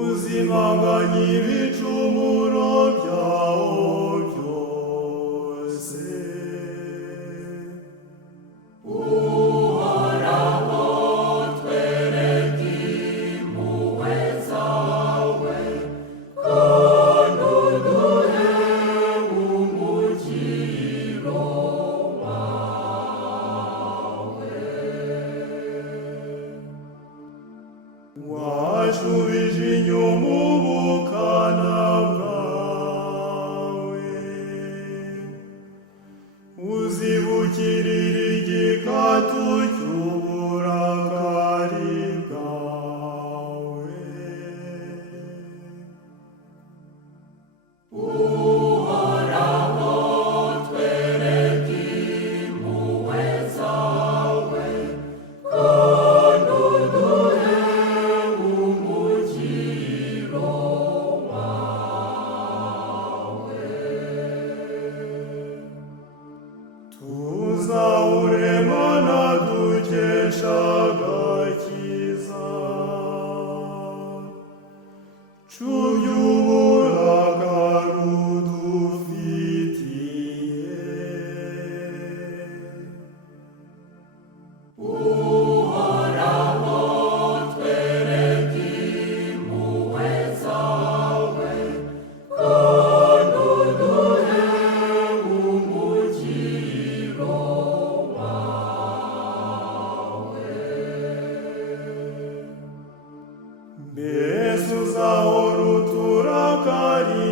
uzimanganya ibicumuro byawo byose. Uhoraho, twereke impuhwe zawe, kandi uduhe umukiro wawe. Washubije inyuma ubukana bwawe, uzibukirira igikatu cy'uburakari bwawe. Uhoraho, twereke impuhwe zawe, kandi uduhe umukiro wawe. Tuzawuremana dukesha agakiza, cubya uburakari udufitiye. Uhoraho, twereke impuhwe zawe, kandi uduhe umukiro wawe. Mbese uzahora uturakari